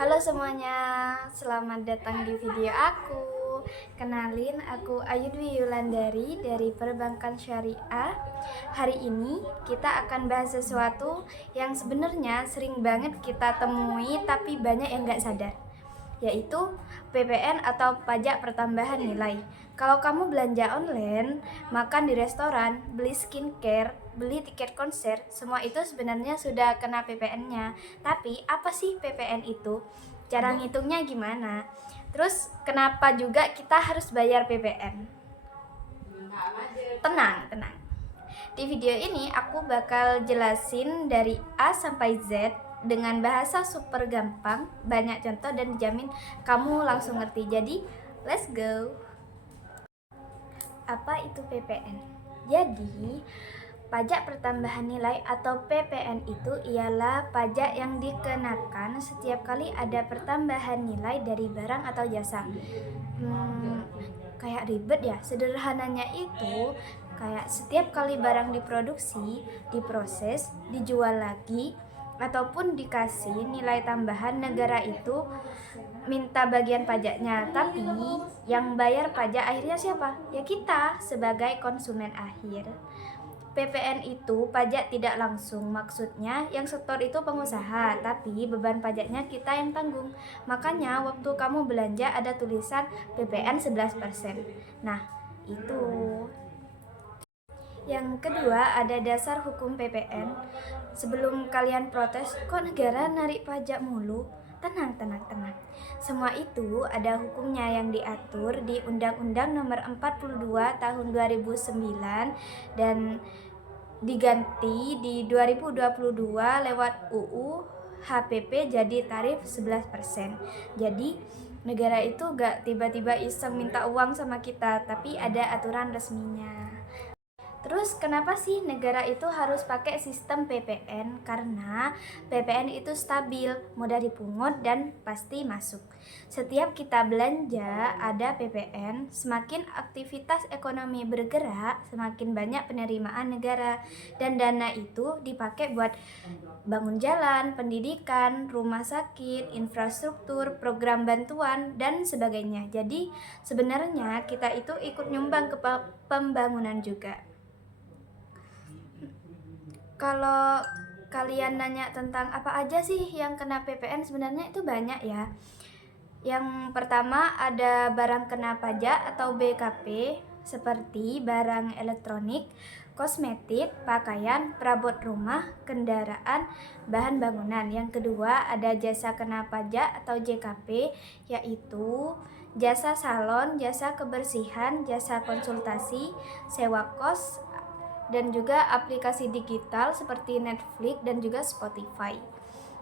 Halo semuanya, selamat datang di video aku. Kenalin, aku Ayu Dwi Yulandari dari Perbankan Syariah. Hari ini kita akan bahas sesuatu yang sebenarnya sering banget kita temui tapi banyak yang nggak sadar, yaitu PPN atau pajak pertambahan nilai. Kalau kamu belanja online, makan di restoran, beli skincare, beli tiket konser, semua itu sebenarnya sudah kena PPN-nya. Tapi apa sih PPN itu? Cara ngitungnya gimana? Terus kenapa juga kita harus bayar PPN? Tenang. Di video ini aku bakal jelasin dari A sampai Z dengan bahasa super gampang, banyak contoh dan dijamin kamu langsung ngerti. Jadi, let's go. Apa itu PPN? Jadi, pajak pertambahan nilai atau PPN itu ialah pajak yang dikenakan setiap kali ada pertambahan nilai dari barang atau jasa. Kayak ribet ya. Sederhananya itu kayak setiap kali barang diproduksi, diproses, dijual lagi, ataupun dikasih nilai tambahan, negara itu minta bagian pajaknya. Tapi yang bayar pajak akhirnya siapa? Ya kita sebagai konsumen akhir. PPN itu pajak tidak langsung, maksudnya yang setor itu pengusaha, tapi beban pajaknya kita yang tanggung. Makanya waktu kamu belanja ada tulisan PPN 11%. Nah, itu. Yang kedua, ada dasar hukum PPN. Sebelum kalian protes, kok negara narik pajak mulu? Tenang. Semua itu ada hukumnya yang diatur di Undang-Undang Nomor 42 Tahun 2009 dan diganti di 2022 lewat UU HPP jadi tarif 11%. Jadi negara itu gak tiba-tiba iseng minta uang sama kita, tapi ada aturan resminya. Terus kenapa sih negara itu harus pakai sistem PPN? Karena PPN itu stabil, mudah dipungut dan pasti masuk. Setiap kita belanja ada PPN, semakin aktivitas ekonomi bergerak, semakin banyak penerimaan negara. Dan dana itu dipakai buat bangun jalan, pendidikan, rumah sakit, infrastruktur, program bantuan, dan sebagainya. Jadi sebenarnya kita itu ikut nyumbang ke pembangunan juga. Kalau kalian nanya tentang apa aja sih yang kena PPN, sebenarnya itu banyak ya. Yang pertama ada barang kena pajak atau BKP seperti barang elektronik, kosmetik, pakaian, perabot rumah, kendaraan, bahan bangunan. Yang kedua ada jasa kena pajak atau JKP, yaitu jasa salon, jasa kebersihan, jasa konsultasi, sewa kos, dan juga aplikasi digital seperti Netflix dan juga Spotify.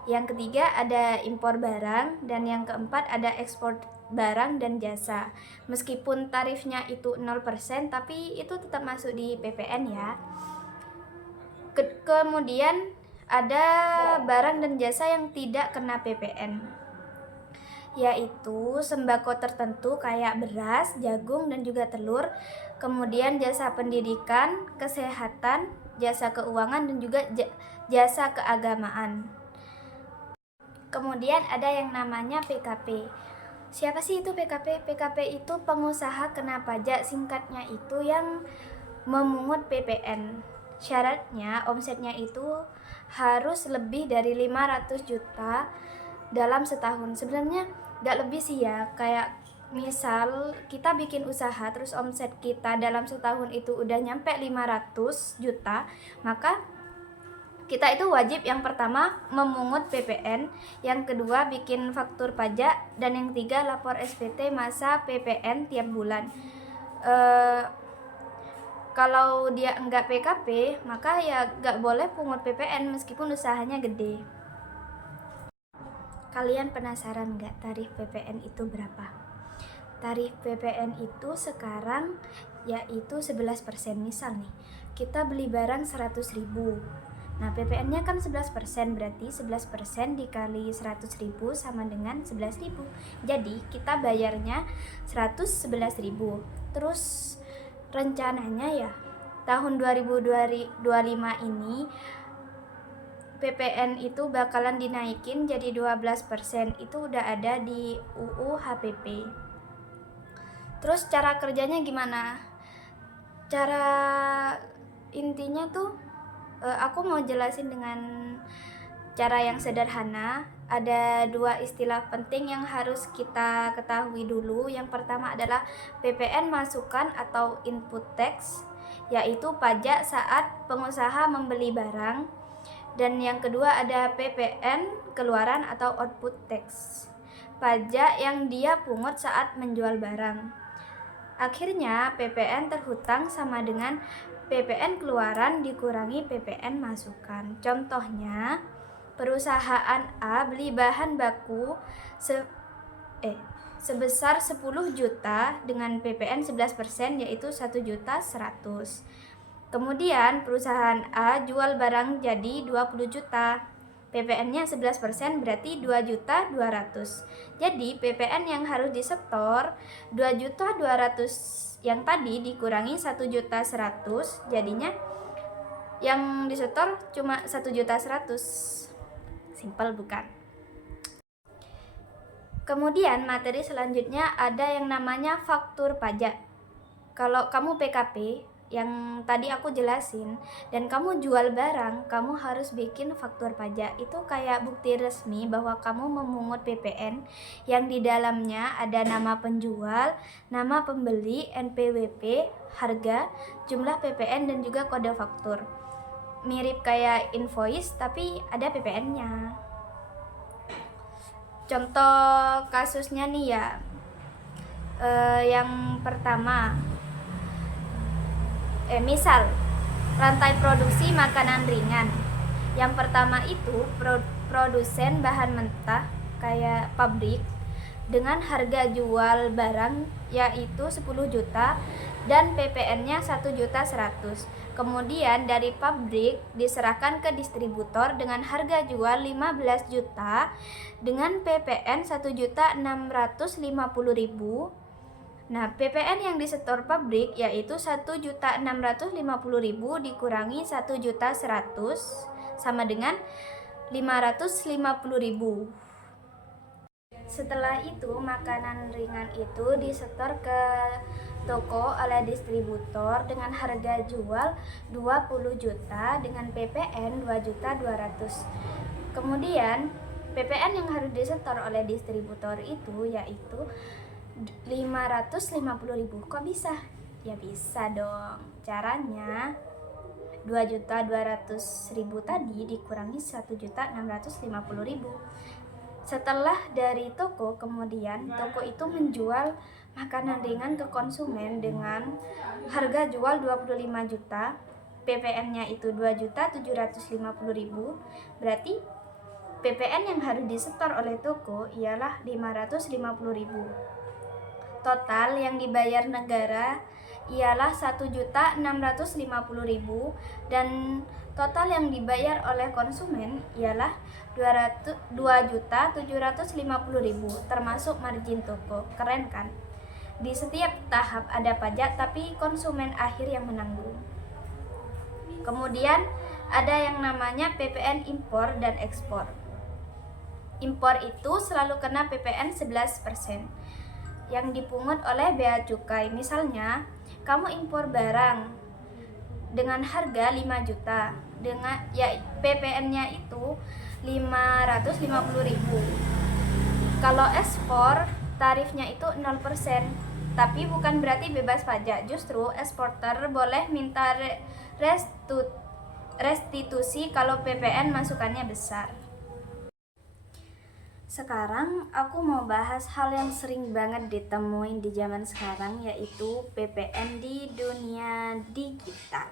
Yang ketiga ada impor barang, dan yang keempat ada ekspor barang dan jasa. Meskipun tarifnya itu 0%, tapi itu tetap masuk di PPN ya. Kemudian ada barang dan jasa yang tidak kena PPN, yaitu sembako tertentu kayak beras, jagung, dan juga telur. Kemudian jasa pendidikan, kesehatan, jasa keuangan, dan juga jasa keagamaan. Kemudian ada yang namanya PKP. Siapa sih itu PKP? PKP itu pengusaha kena pajak, singkatnya itu yang memungut PPN. Syaratnya omsetnya itu harus lebih dari 500 juta dalam setahun. Sebenarnya gak lebih sih ya, kayak misal kita bikin usaha terus omset kita dalam setahun itu udah nyampe 500 juta, maka kita itu wajib yang pertama memungut PPN, yang kedua bikin faktur pajak, dan yang ketiga lapor SPT masa PPN tiap bulan. Kalau dia enggak PKP, maka ya gak boleh pungut PPN meskipun usahanya gede. Kalian penasaran gak tarif PPN itu berapa? Tarif PPN itu sekarang yaitu 11%. Misal nih, kita beli barang 100.000. Nah, PPN-nya kan 11%, berarti 11% dikali 100.000 sama dengan 11.000. Jadi, kita bayarnya 111.000. Terus rencananya ya tahun 2025 ini PPN itu bakalan dinaikin jadi 12%. Itu udah ada di UU HPP. Terus cara kerjanya gimana? Cara intinya tuh aku mau jelasin dengan cara yang sederhana. Ada dua istilah penting yang harus kita ketahui dulu. Yang pertama adalah PPN masukan atau input tax, yaitu pajak saat pengusaha membeli barang. Dan yang kedua ada PPN keluaran atau output tax, pajak yang dia pungut saat menjual barang. Akhirnya PPN terhutang sama dengan PPN keluaran dikurangi PPN masukan. Contohnya, perusahaan A beli bahan baku sebesar 10 juta dengan PPN 11%, yaitu 1.100.000. Kemudian perusahaan A jual barang jadi 20 juta. PPN-nya 11% berarti 2.200.000. Jadi PPN yang harus disetor 2.200.000 yang tadi dikurangi 1.100.000, jadinya yang disetor cuma 1.100.000. Simpel bukan? Kemudian materi selanjutnya ada yang namanya faktur pajak. Kalau kamu PKP yang tadi aku jelasin dan kamu jual barang, kamu harus bikin faktur pajak. Itu kayak bukti resmi bahwa kamu memungut PPN yang di dalamnya ada nama penjual, nama pembeli, NPWP, harga, jumlah PPN, dan juga kode faktur. Mirip kayak invoice tapi ada PPN-nya. Contoh kasusnya nih ya, yang pertama, misal rantai produksi makanan ringan. Yang pertama itu produsen bahan mentah kayak pabrik dengan harga jual barang yaitu 10 juta dan PPN-nya 1.100.000. Kemudian dari pabrik diserahkan ke distributor dengan harga jual 15 juta dengan PPN 1.650.000. Nah, PPN yang disetor pabrik yaitu 1.650.000 dikurangi 1.100.000 sama dengan 550.000. Setelah itu, makanan ringan itu disetor ke toko oleh distributor dengan harga jual 20 juta dengan PPN 2.200.000. Kemudian, PPN yang harus disetor oleh distributor itu yaitu 550.000. Kok bisa? Ya bisa dong. Caranya 2.200.000 tadi dikurangi 1.650.000. Setelah dari toko, kemudian toko itu menjual makanan ringan ke konsumen dengan harga jual 25 juta. PPN-nya itu 2.750.000. Berarti PPN yang harus disetor oleh toko ialah 550.000. Total yang dibayar negara ialah 1.650.000 dan total yang dibayar oleh konsumen ialah 2.750.000 termasuk margin toko. Keren kan? Di setiap tahap ada pajak tapi konsumen akhir yang menanggung. Kemudian ada yang namanya PPN impor dan ekspor. Impor itu selalu kena PPN 11% yang dipungut oleh bea cukai. Misalnya, kamu impor barang dengan harga 5 juta, dengan PPN-nya itu 550.000. Kalau ekspor, tarifnya itu 0%, tapi bukan berarti bebas pajak. Justru eksporter boleh minta restitusi kalau PPN masukannya besar. Sekarang aku mau bahas hal yang sering banget ditemuin di zaman sekarang, yaitu PPN di dunia digital.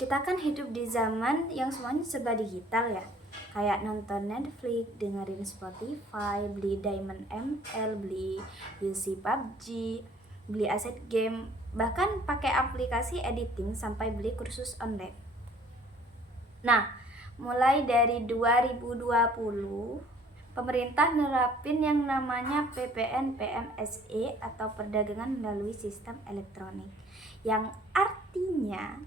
Kita kan hidup di zaman yang semuanya serba digital ya. Kayak nonton Netflix, dengerin Spotify, beli Diamond ML, beli UC PUBG, beli aset game, bahkan pakai aplikasi editing sampai beli kursus online. Nah, mulai dari 2020 pemerintah nerapin yang namanya PPN PMSE atau perdagangan melalui sistem elektronik, yang artinya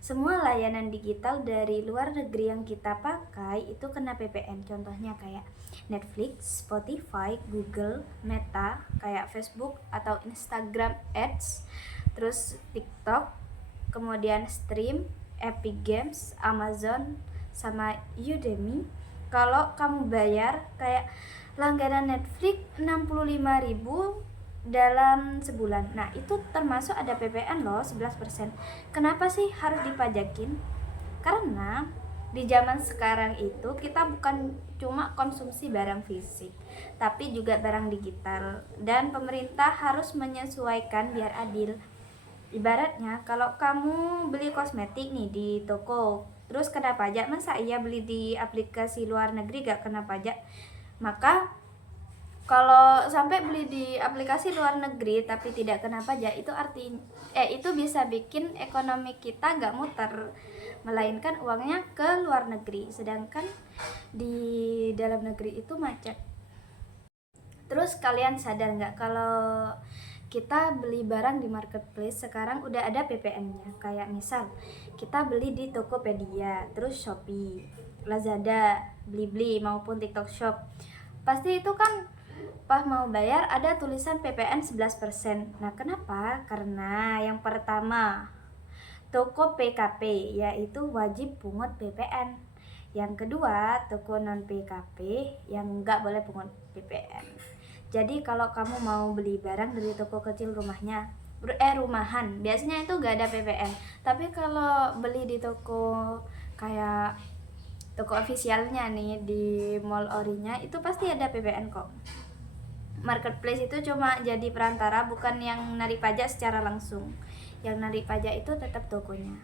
Semua layanan digital dari luar negeri yang kita pakai itu kena PPN. Contohnya kayak Netflix, Spotify, Google, Meta, kayak Facebook atau Instagram Ads, terus TikTok, kemudian Stream, Epic Games, Amazon, sama Udemy. Kalau kamu bayar kayak langganan Netflix 65.000 dalam sebulan. Nah, itu termasuk ada PPN loh, 11%. Kenapa sih harus dipajakin? Karena di zaman sekarang itu kita bukan cuma konsumsi barang fisik, tapi juga barang digital, dan pemerintah harus menyesuaikan biar adil. Ibaratnya kalau kamu beli kosmetik nih di toko, terus kena pajak, masa iya beli di aplikasi luar negeri gak kena pajak? Maka kalau sampai beli di aplikasi luar negeri tapi tidak kena pajak, itu itu bisa bikin ekonomi kita nggak muter, melainkan uangnya ke luar negeri, sedangkan di dalam negeri itu macet. Terus kalian sadar nggak kalau kita beli barang di marketplace sekarang udah ada PPN-nya? Kayak misal kita beli di Tokopedia, terus Shopee, Lazada, Blibli maupun TikTok Shop. Pasti itu kan pas mau bayar ada tulisan PPN 11%. Nah, kenapa? Karena yang pertama, toko PKP, yaitu wajib pungut PPN. Yang kedua, toko non PKP yang nggak boleh pungut PPN. Jadi kalau kamu mau beli barang dari toko kecil rumahan, biasanya itu nggak ada PPN. Tapi kalau beli di toko kayak toko ofisialnya nih di Mall Orinya, itu pasti ada PPN kok. Marketplace itu cuma jadi perantara, bukan yang narik pajak secara langsung. Yang narik pajak itu tetap tokonya.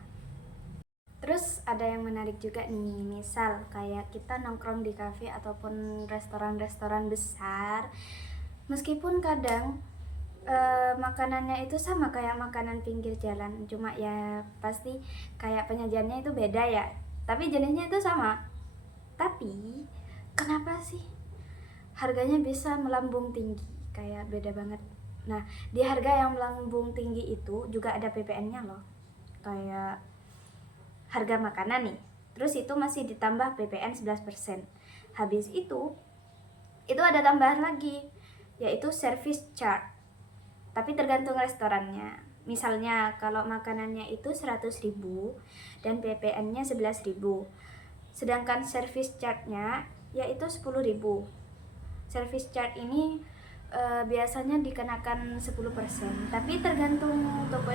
Terus ada yang menarik juga nih, misal kayak kita nongkrong di kafe ataupun restoran-restoran besar, meskipun kadang makanannya itu sama kayak makanan pinggir jalan, cuma ya pasti kayak penyajiannya itu beda ya, tapi jenisnya itu sama. Tapi kenapa sih harganya bisa melambung tinggi, kayak beda banget. Nah, di harga yang melambung tinggi itu juga ada PPN-nya loh, kayak harga makanan nih, terus itu masih ditambah PPN 11%. Habis itu ada tambahan lagi, yaitu service charge, tapi tergantung restorannya. Misalnya kalau makanannya itu 100.000 dan PPN-nya 11.000, sedangkan service charge-nya yaitu 10.000. Service charge ini biasanya dikenakan 10%, tapi tergantung toko,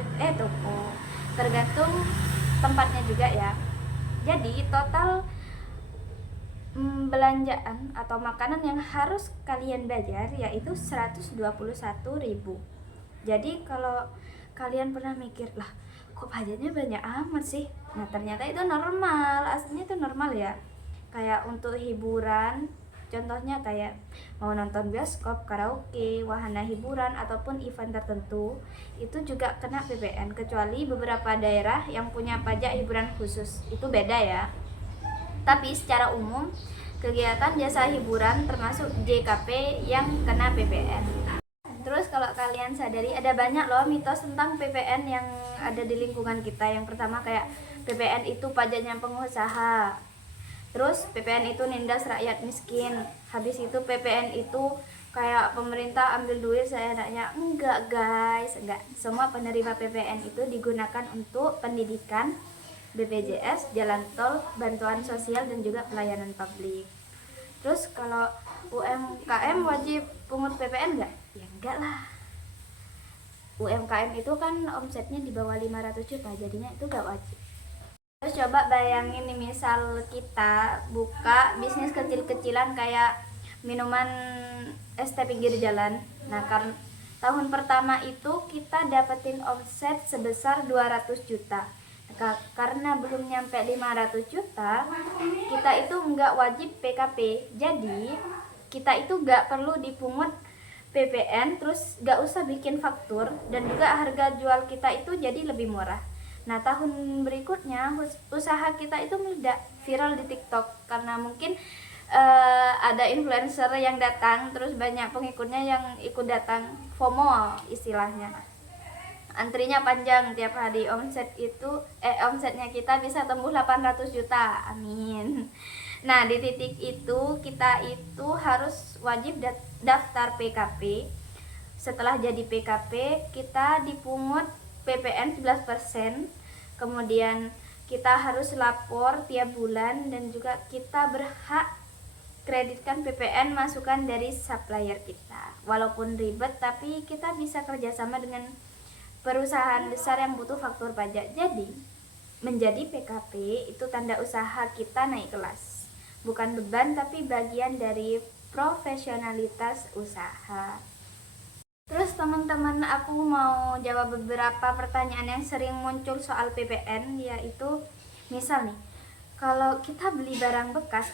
tergantung tempatnya juga ya. Jadi total belanjaan atau makanan yang harus kalian bayar yaitu 121.000. Jadi kalau kalian pernah mikir, lah kok pajaknya banyak amat sih? Nah, ternyata itu normal, aslinya itu normal ya. Kayak untuk hiburan, contohnya kayak mau nonton bioskop, karaoke, wahana hiburan ataupun event tertentu, itu juga kena PPN, kecuali beberapa daerah yang punya pajak hiburan khusus, itu beda ya. Tapi secara umum, kegiatan jasa hiburan termasuk JKP yang kena PPN. Terus kalau kalian sadari, ada banyak loh mitos tentang PPN yang ada di lingkungan kita. Yang pertama kayak PPN itu pajaknya pengusaha, terus PPN itu nindas rakyat miskin. Habis itu PPN itu kayak pemerintah ambil duit seenaknya. Enggak guys, enggak. Semua penerima PPN itu digunakan untuk pendidikan, BPJS, jalan tol, bantuan sosial, dan juga pelayanan publik. Terus kalau UMKM wajib pungut PPN enggak? Ya enggak lah. UMKM itu kan omsetnya di bawah 500 juta, jadinya itu enggak wajib. Terus coba bayangin nih, misal kita buka bisnis kecil-kecilan kayak minuman es teh pinggir jalan. Nah, karena tahun pertama itu kita dapetin omset sebesar 200 juta. Karena belum nyampe 500 juta, kita itu nggak wajib PKP. Jadi, kita itu nggak perlu dipungut PPN, terus nggak usah bikin faktur, dan juga harga jual kita itu jadi lebih murah. Nah, tahun berikutnya usaha kita itu meledak, viral di TikTok, karena mungkin ada influencer yang datang, terus banyak pengikutnya yang ikut datang, FOMO istilahnya. Antrinya panjang tiap hari. Omsetnya kita bisa tembus 800 juta. Amin. Nah, di titik itu kita itu harus wajib daftar PKP. Setelah jadi PKP, kita dipungut PPN 11%. Kemudian kita harus lapor tiap bulan dan juga kita berhak kreditkan PPN masukan dari supplier kita. Walaupun ribet, tapi kita bisa kerjasama dengan perusahaan besar yang butuh faktur pajak. Jadi, menjadi PKP itu tanda usaha kita naik kelas. Bukan beban, tapi bagian dari profesionalitas usaha. Terus teman-teman, aku mau jawab beberapa pertanyaan yang sering muncul soal PPN, yaitu misal nih, kalau kita beli barang bekas,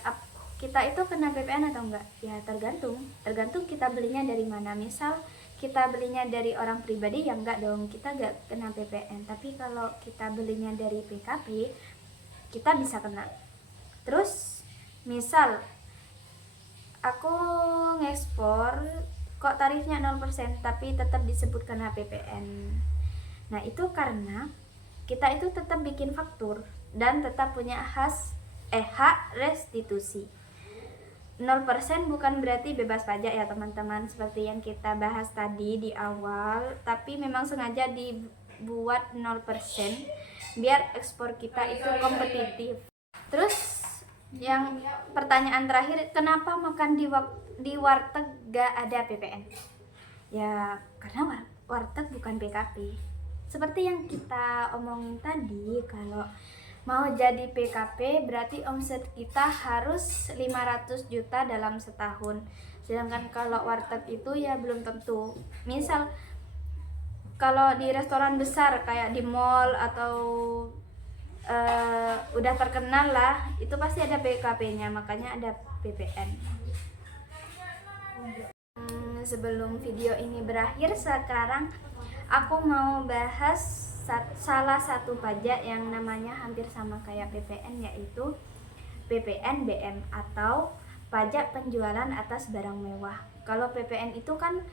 kita itu kena PPN atau enggak? Ya tergantung kita belinya dari mana. Misal kita belinya dari orang pribadi, ya enggak dong, kita enggak kena PPN. Tapi kalau kita belinya dari PKP, kita bisa kena. Terus misal aku ngekspor kok tarifnya 0% tapi tetap disebut kena PPN. Nah, itu karena kita itu tetap bikin faktur dan tetap punya hak restitusi. 0% bukan berarti bebas pajak ya teman-teman, seperti yang kita bahas tadi di awal, tapi memang sengaja dibuat 0% biar ekspor kita itu kompetitif. Terus yang pertanyaan terakhir, kenapa makan di warteg gak ada PPN? Ya karena warteg bukan PKP. Seperti yang kita omongin tadi, kalau mau jadi PKP berarti omset kita harus 500 juta dalam setahun. Sedangkan kalau warteg itu ya belum tentu. Misal kalau di restoran besar kayak di mall atau udah terkenal lah, itu pasti ada PKP-nya, makanya ada PPN. Sebelum video ini berakhir, sekarang aku mau bahas salah satu pajak yang namanya hampir sama kayak PPN, yaitu PPNBM atau pajak penjualan atas barang mewah. Kalau PPN itu kan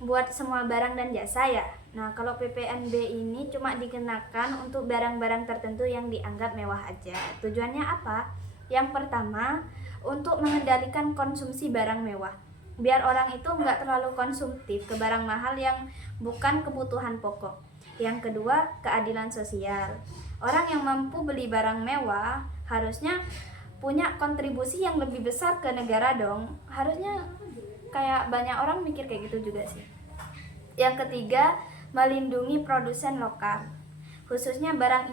buat semua barang dan jasa ya. Nah, kalau PPNB ini cuma dikenakan untuk barang-barang tertentu yang dianggap mewah aja. Tujuannya apa? Yang pertama, untuk mengendalikan konsumsi barang mewah, biar orang itu nggak terlalu konsumtif ke barang mahal yang bukan kebutuhan pokok. Yang kedua, keadilan sosial. Orang yang mampu beli barang mewah harusnya punya kontribusi yang lebih besar ke negara dong. Harusnya kayak banyak orang mikir kayak gitu juga sih. Yang ketiga, melindungi produsen lokal. Khususnya barang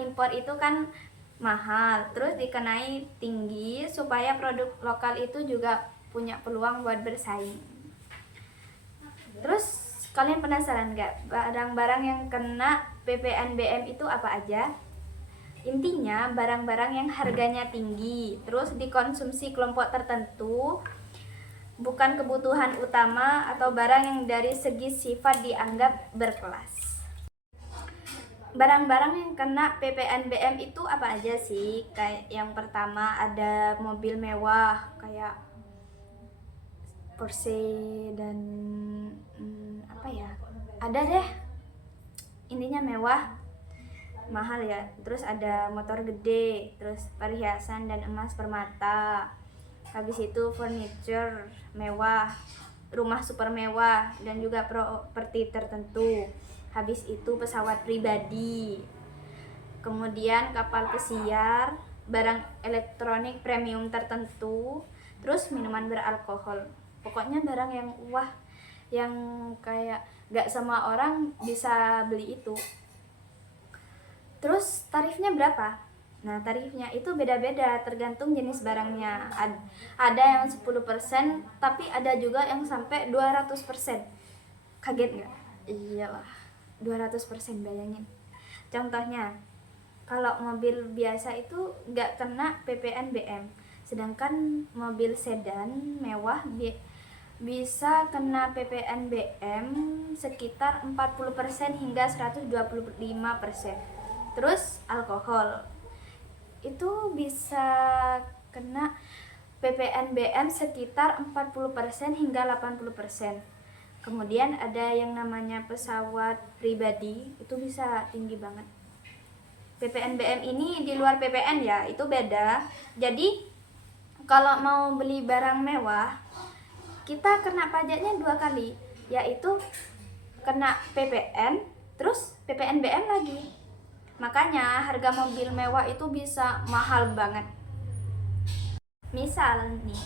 impor itu kan mahal, terus dikenai tinggi supaya produk lokal itu juga punya peluang buat bersaing. Terus kalian penasaran gak barang-barang yang kena PPNBM itu apa aja? Intinya barang-barang yang harganya tinggi, terus dikonsumsi kelompok tertentu, bukan kebutuhan utama, atau barang yang dari segi sifat dianggap berkelas. Barang-barang yang kena PPNBM itu apa aja sih? Kayak yang pertama ada mobil mewah kayak Porsche dan apa ya? Ada deh. Intinya mewah, mahal ya. Terus ada motor gede, terus perhiasan dan emas permata. Habis itu furniture mewah, rumah super mewah, dan juga properti tertentu. Habis itu pesawat pribadi, kemudian kapal pesiar, barang elektronik premium tertentu, terus minuman beralkohol. Pokoknya barang yang wah, yang kayak gak semua orang bisa beli itu. Terus tarifnya berapa? Nah, tarifnya itu beda-beda tergantung jenis barangnya. Ada yang 10%, tapi ada juga yang sampai 200%. Kaget nggak? Iyalah, 200%, bayangin. Contohnya, kalau mobil biasa itu nggak kena PPNBM. Sedangkan mobil sedan mewah bisa kena PPNBM sekitar 40% hingga 125%. Terus alkohol itu bisa kena PPNBM sekitar 40% hingga 80%. Kemudian ada yang namanya pesawat pribadi, itu bisa tinggi banget. PPNBM ini di luar PPN ya, itu beda. Jadi kalau mau beli barang mewah, kita kena pajaknya 2 kali, yaitu kena PPN, terus PPNBM lagi. Makanya harga mobil mewah itu bisa mahal banget. Misal nih,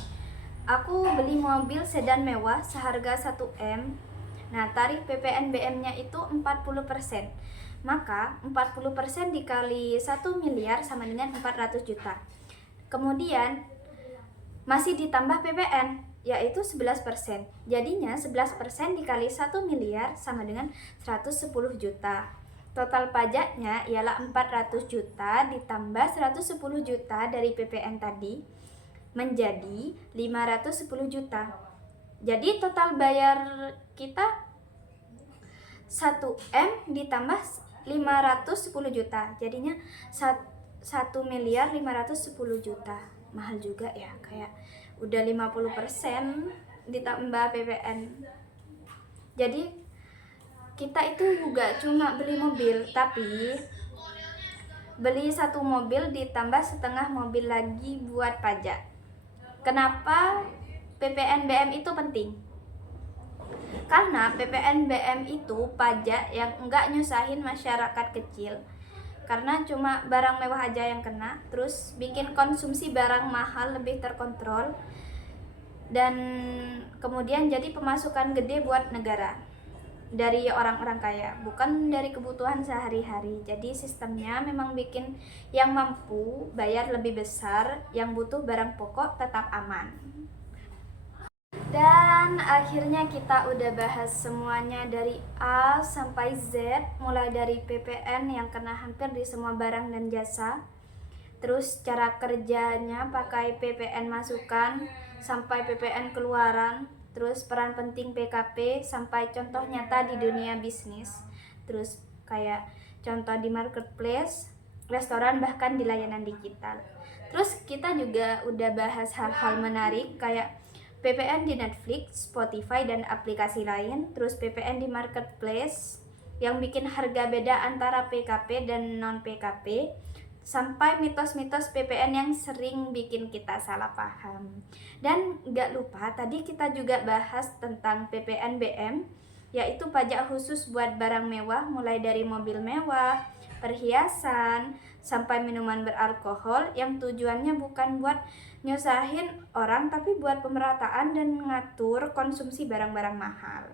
aku beli mobil sedan mewah seharga 1 M. Nah, tarif PPNBM-nya itu 40%. Maka 40% dikali 1 miliar sama dengan 400 juta. Kemudian masih ditambah PPN, yaitu 11%. Jadinya 11% dikali 1 miliar sama dengan 110 juta. Total pajaknya ialah 400 juta ditambah 110 juta dari PPN tadi, menjadi 510 juta. Jadi total bayar kita 1 M ditambah 510 juta. Jadinya 1 miliar 510 juta. Mahal juga ya, kayak udah 50% ditambah PPN. Jadi kita itu gak cuma beli mobil, tapi beli 1 mobil ditambah setengah mobil lagi buat pajak. Kenapa PPNBM itu penting? Karena PPNBM itu pajak yang enggak nyusahin masyarakat kecil. Karena cuma barang mewah aja yang kena, terus bikin konsumsi barang mahal lebih terkontrol, dan kemudian jadi pemasukan gede buat negara dari orang-orang kaya, bukan dari kebutuhan sehari-hari. Jadi sistemnya memang bikin yang mampu bayar lebih besar, yang butuh barang pokok tetap aman. Dan akhirnya kita udah bahas semuanya dari A sampai Z, mulai dari PPN yang kena hampir di semua barang dan jasa, terus cara kerjanya pakai PPN masukan sampai PPN keluaran, terus peran penting PKP sampai contoh nyata di dunia bisnis, terus kayak contoh di marketplace, restoran, bahkan di layanan digital. Terus kita juga udah bahas hal-hal menarik kayak PPN di Netflix, Spotify, dan aplikasi lain, terus PPN di marketplace yang bikin harga beda antara PKP dan non-PKP, sampai mitos-mitos PPN yang sering bikin kita salah paham. Dan gak lupa tadi kita juga bahas tentang PPNBM, yaitu pajak khusus buat barang mewah mulai dari mobil mewah, perhiasan, sampai minuman beralkohol, yang tujuannya bukan buat nyusahin orang tapi buat pemerataan dan mengatur konsumsi barang-barang mahal.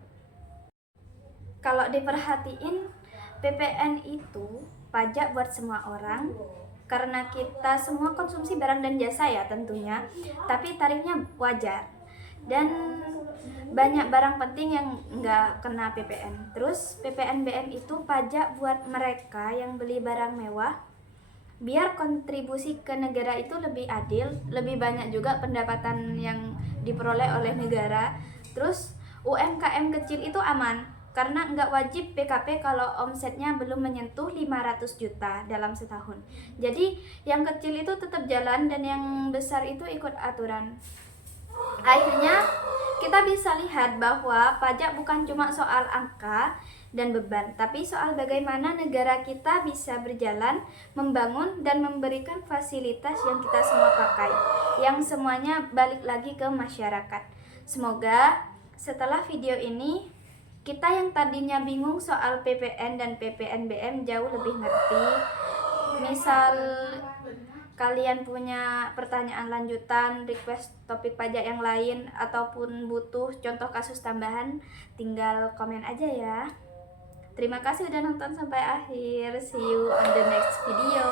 Kalau diperhatiin, PPN itu pajak buat semua orang karena kita semua konsumsi barang dan jasa ya tentunya, tapi tarifnya wajar. Dan banyak barang penting yang nggak kena PPN. Terus PPNBM itu pajak buat mereka yang beli barang mewah, biar kontribusi ke negara itu lebih adil, lebih banyak juga pendapatan yang diperoleh oleh negara. Terus UMKM kecil itu aman karena nggak wajib PKP kalau omsetnya belum menyentuh 500 juta dalam setahun. Jadi yang kecil itu tetap jalan dan yang besar itu ikut aturan. Akhirnya kita bisa lihat bahwa pajak bukan cuma soal angka dan beban, tapi soal bagaimana negara kita bisa berjalan, membangun, dan memberikan fasilitas yang kita semua pakai, yang semuanya balik lagi ke masyarakat. Semoga setelah video ini, kita yang tadinya bingung soal PPN dan PPNBM jauh lebih ngerti. Misal kalian punya pertanyaan lanjutan, request topik pajak yang lain, ataupun butuh contoh kasus tambahan, tinggal komen aja ya. Terima kasih udah nonton sampai akhir. See you on the next video.